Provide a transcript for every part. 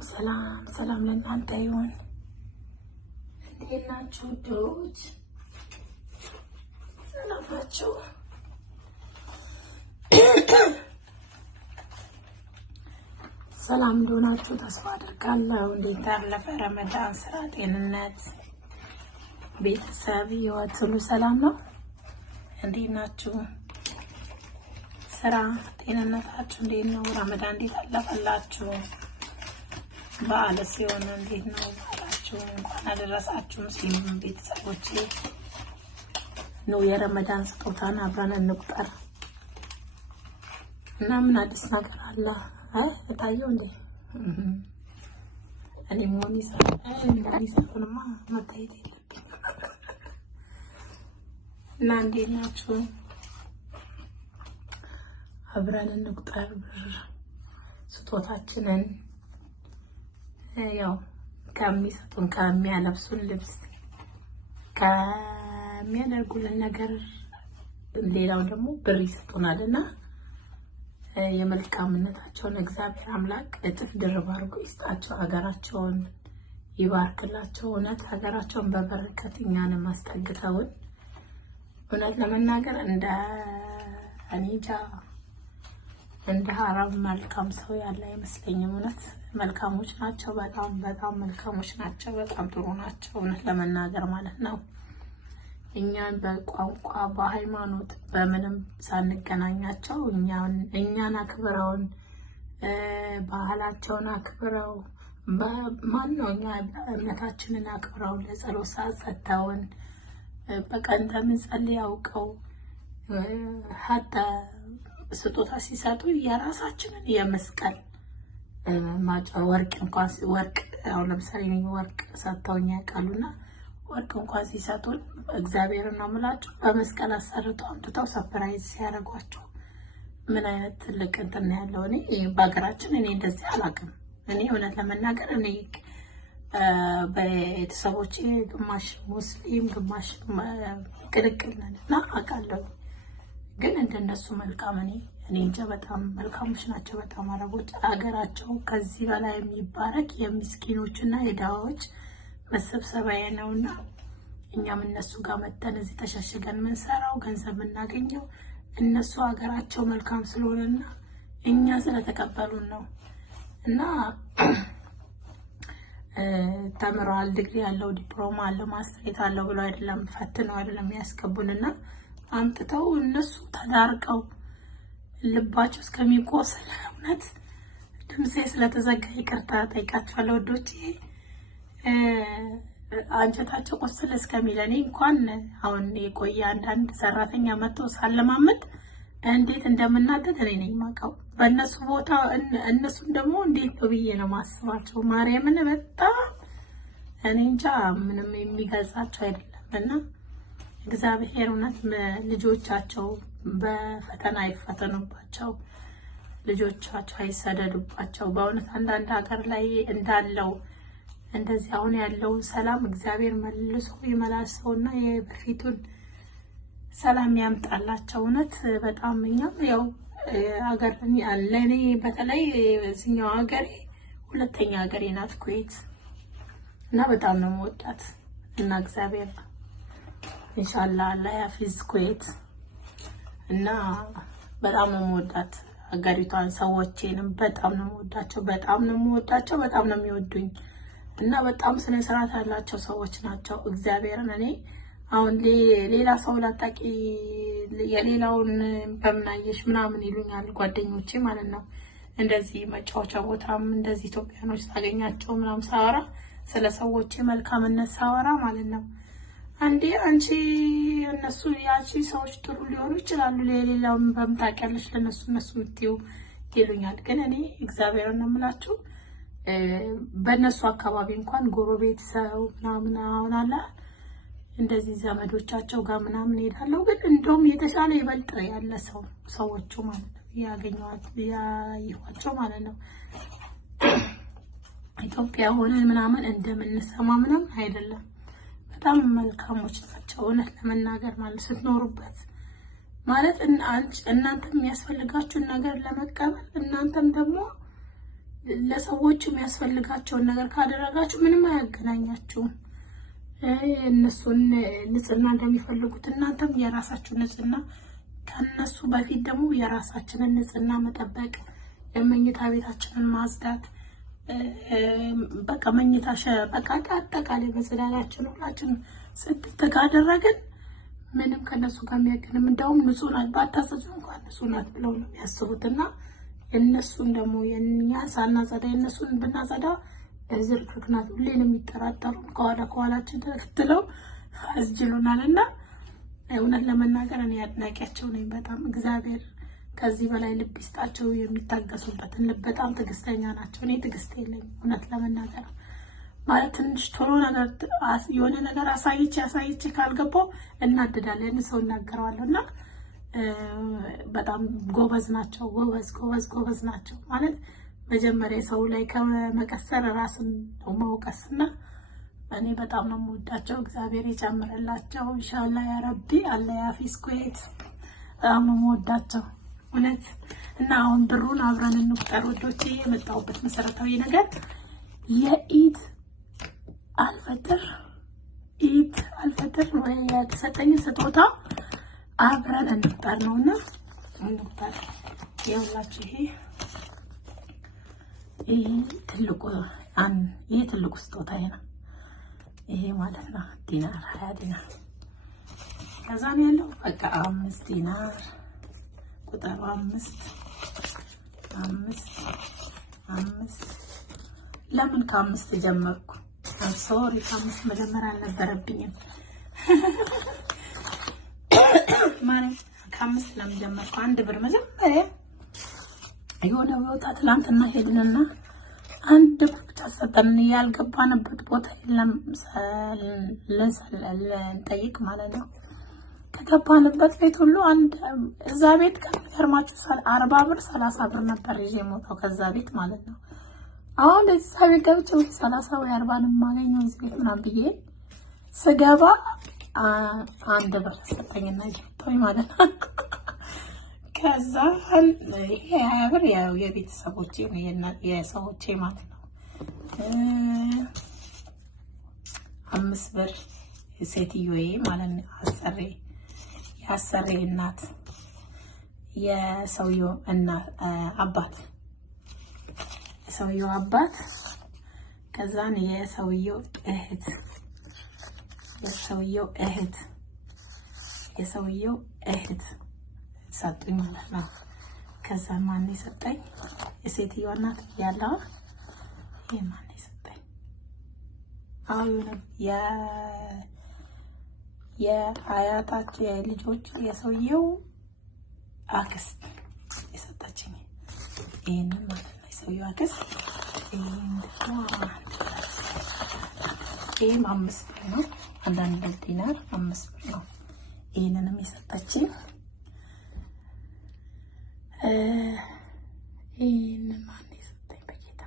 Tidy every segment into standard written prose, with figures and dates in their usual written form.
ሰላም ለእናንተ ይሁን። እንዴት ናችሁ ውዶች? ሰላም ናችሁ? ሰላም እንደሆናችሁ ተስፋ አደርጋለሁ። እንዴት ያለፈ ረመዳን፣ ስራ፣ ጤንነት፣ ቤተሰብ፣ ህይወት ሁሉ ሰላም ነው? እንዴት ናችሁ? ስራ፣ ጤንነታችሁ እንዴት ነው? ረመዳን እንዴት አለፈላችሁ? በዓል ሲሆን እንዴት ነው ባላችሁ? እንኳን አደረሳችሁ ሙስሊም ቤተሰቦቼ። ነው የረመዳን ስጦታን አብረን እንቁጠር እና ምን አዲስ ነገር አለ? እታየው እንዴ እኔ ሞኒሳ እንደሚሰሩንማ መታየት የለብኝ እና እንዴት ናችሁ? አብረን እንቁጠር ስጦታችንን ያው ከሚሰጡን ከሚያለብሱን ልብስ ከሚያደርጉልን ነገር ሌላው ደግሞ ብር ይሰጡናልና የመልካምነታቸውን እግዚአብሔር አምላክ እጥፍ ድርብ አድርጎ ይስጣቸው። ሀገራቸውን ይባርክላቸው። እውነት ሀገራቸውን በበረከት እኛንም አስጠግተውን እውነት ለመናገር እንደ አንጃ እንደ ሐራም መልካም ሰው ያለ አይመስለኝም። እውነት መልካሞች ናቸው። በጣም መልካሞች ናቸው። በጣም ጥሩ ናቸው። እውነት ለመናገር ማለት ነው። እኛን በቋንቋ በሃይማኖት በምንም ሳንገናኛቸው እኛን አክብረውን ባህላቸውን አክብረው ማነው እኛ እምነታችንን አክብረው ለጸሎት ሰዓት ሰጥተውን በቀን እንደምንጸልይ ያውቀው ሀታ ስጦታ ሲሰጡ የራሳችንን የመስቀል ወርቅ እንኳን ወርቅ አሁን ለምሳሌ ወርቅ ሰጥተውኝ ያውቃሉና ወርቅ እንኳን ሲሰጡን እግዚአብሔርን ነው የምላቸው በመስቀል አሰርተው አምጥተው ሰርፕራይዝ ሲያደርጓቸው ምን አይነት ትልቅ እንትን ያለው። እኔ በሀገራችን እኔ እንደዚህ አላውቅም። እኔ እውነት ለመናገር እኔ በቤተሰቦቼ ግማሽ ሙስሊም ግማሽ ቅልቅል ነን እና አውቃለሁ። ግን እንደነሱ መልካም እኔ እንጃ በጣም መልካሞች ናቸው። በጣም አረቦች ሀገራቸው ከዚህ በላይ የሚባረክ የምስኪኖችና የዳዋዎች መሰብሰቢያ ነውና እኛም እነሱ ጋር መተን እዚህ ተሸሽገን ምንሰራው ገንዘብ እናገኘው እነሱ ሀገራቸው መልካም ስለሆነና እኛ ስለተቀበሉን ነው። እና ተምረዋል፣ ዲግሪ ያለው ዲፕሎማ አለው ማስተሬት አለው ብለው አይደለም ፈትነው አይደለም ያስገቡንና አምጥተው እነሱ ተዳርቀው ልባቸው እስከሚቆስል እውነት ድምጼ ስለተዘጋ ይቅርታ ጠይቃችኋለሁ ወዶቼ። አንጀታቸው ቆስል እስከሚለኔ እንኳን አሁን የቆየ አንዳንድ ሰራተኛ መጥቶ ሳለማመድ እንዴት እንደምናደድ እኔ ነኝ የማውቀው። በእነሱ ቦታ እነሱን ደግሞ እንዴት ነው ብዬ ነው ማስባቸው። ማርያምን በጣም እኔ እንጃ ምንም የሚገልጻቸው አይደለምና እግዚአብሔር እውነት ልጆቻቸው በፈተና አይፈተኑባቸው፣ ልጆቻቸው አይሰደዱባቸው። በእውነት አንዳንድ ሀገር ላይ እንዳለው እንደዚህ አሁን ያለውን ሰላም እግዚአብሔር መልሶ ይመላሰውና የበፊቱን ሰላም ያምጣላቸው። እውነት በጣም እኛም ያው ሀገር ለኔ በተለይ እዚህኛው ሀገሬ ሁለተኛ ሀገሬ ናት ኩዌት እና በጣም ነው የምወዳት እና እግዚአብሔር ኢንሻአላህ አላህ ያፊዝ ኩዌት እና በጣም ነው የምወዳት ሀገሪቷን። ሰዎቼንም በጣም ነው የምወዳቸው፣ በጣም ነው የምወዳቸው፣ በጣም ነው የሚወዱኝ እና በጣም ስነ ስርዓት ያላቸው ሰዎች ናቸው። እግዚአብሔርን እኔ አሁን ሌላ ሰው ላጣቂ የሌላውን በምናየሽ ምናምን ይሉኛል ጓደኞቼ ማለት ነው። እንደዚህ መጫወቻ ቦታም እንደዚህ ኢትዮጵያኖች ሳገኛቸው ምናምን ሳወራ ስለ ሰዎች መልካምነት ሳወራ ማለት ነው አንዴ አንቺ እነሱ ያቺ ሰዎች ጥሩ ሊሆኑ ይችላሉ ለሌላውን በምታውቂያለሽ ለነሱ ምትዩ ይሉኛል። ግን እኔ እግዚአብሔርን ነው የምላችሁ በእነሱ አካባቢ እንኳን ጎረቤት ሰው ምናምን አሁን አለ እንደዚህ ዘመዶቻቸው ጋር ምናምን ሄዳለሁ። ግን እንደውም የተሻለ ይበልጥ ያለ ሰዎቹ ማለት ነው ያየኋቸው ማለት ነው። ኢትዮጵያ ሆነን ምናምን እንደምንሰማ ምናምን አይደለም። በጣም መልካሞች ናቸው እውነት ለመናገር ማለት ስትኖሩበት ማለት እናንተም የሚያስፈልጋችሁን ነገር ለመቀበል እናንተም ደግሞ ለሰዎች የሚያስፈልጋቸውን ነገር ካደረጋችሁ ምንም አያገናኛችሁም። እነሱን ንጽህና እንደሚፈልጉት እናንተም የራሳችሁ ንጽህና ከነሱ በፊት ደግሞ የራሳችንን ንጽህና መጠበቅ፣ የመኝታ ቤታችንን ማጽዳት፣ በቃ መኝታሽ በቃ አጠቃላይ መጽዳታችን ሁላችን ጽድት ካደረግን ምንም ከነሱ ጋር የሚያገናኝ እንደውም ንጹህ ናት ባታጸዱ እንኳን ንጹህ ናት ብለው ነው የሚያስቡትና የነሱን ደግሞ የኛ ሳናጸዳ የነሱን ብናጸዳ ዝርክርክ ናት ሁሌ ነው የሚጠራጠሩን ከኋላችን ተከትለው አስጅሉናልና እውነት ለመናገር እኔ አድናቂያቸው ነኝ በጣም እግዚአብሔር ከዚህ በላይ ልብ ይስጣቸው የሚታገሱበትን ልብ በጣም ትዕግስተኛ ናቸው። እኔ ትዕግስት የለኝም እውነት ለመናገር ማለት ትንሽ ቶሎ ነገር የሆነ ነገር አሳይቼ ካልገባው እናድዳለሁ ሰው እናገረዋለሁና በጣም ጎበዝ ናቸው። ጎበዝ ናቸው ማለት መጀመሪያ ሰው ላይ ከመቀሰር ራስን ነው መውቀስና እኔ በጣም ነው የምወዳቸው። እግዚአብሔር ይጨምርላቸው ኢንሻአላህ ያ ረቢ አለ ያፊስ ኩዌት በጣም ነው የምወዳቸው እውነት። እና አሁን ብሩን አብረን እንቁጠር ወዶቼ። የመጣሁበት መሰረታዊ ነገር የኢድ አልፈጥር ወይ የተሰጠኝ ስጦታ አብረን እንቁጠር ነውና እንቁጠር። ይኸውላችሁ ይሄ ትልቁ ስጦታ ነው። ይሄ ማለት ነው ዲናር 20 ዲናር ከዛ ነው ያለው በቃ 5 ዲናር ቁጥር 5 ለምን ከ5 ጀመርኩ? ሶሪ ከ5 መጀመር አልነበረብኝም ማለት ከ5 ለምን ጀመርኩ? 1 ብር መጀመሪያ የሆነ ቦታ ትላንትና ሄድንና 1 ብር ብቻ ሰጠን። ያልገባንበት ቦታ የለም ልንጠይቅ ማለት ነው። ከገባንበት ቤት ሁሉ እዛ ቤት ከሚገርማችሁ 40 ብር 30 ብር ነበር ይዤ የሞተው ከዛ ቤት ማለት ነው። አሁን እዛ ቤት ገብቼ 30 ወይ 40 ነው የማገኘው እዚህ ቤት ምናምን ብዬ ስገባ 1 ብር ሰጠኝና ይወጣኝ ማለት ነው። ከዛ ይሄ 20 ብር ያው የቤተሰቦቼ ነው የሰዎቼ ማለት ነው። 5 ብር ሴትዮዬ ማለት ነው አሰሬ እናት የሰውየው አባት ከዛን የሰውየው እህት ሰጡኝ ማለት ነው። ከዛ ማን ሰጠኝ? የሴትዮዋ እናት ያለው ማን ሰጠኝ? የአያታቸው የልጆች የሰውየው አክስት የሰጠችኝ ይሄንን ማለት ነው። የሰውየው አክስት ይሄም 5 ብር ነው። አንዳንድ ዲናር 5 ብር ነው። ይሄንንም የሰጠችኝ ይሄንን ማን የሰጠኝ? በጌታ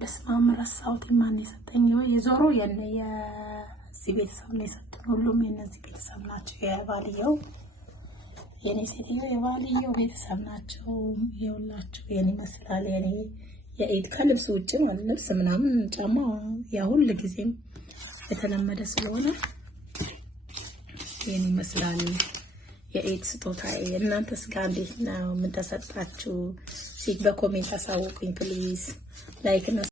በስማም ረሳሁት። ማን የሰጠኝ? የዞሮ የዚህ ቤተሰብ ነው የሰጠኝ። ሁሉም የነዚህ ቤተሰብ ናቸው። የባልየው የኔ ሴትዮ የባልየው ቤተሰብ ናቸው። ይኸውላችሁ የኔ መስላል የኔ የኢድ ከልብስ ውጭ ማለት ልብስ ምናምን ጫማ ያ ሁሉ ጊዜም የተለመደ ስለሆነ የኔ መስላል የኢድ ስጦታ። እናንተስ ጋር እንዴት ነው? ምን ተሰጣችሁ? በኮሜንት አሳውቁኝ ፕሊዝ። ላይክ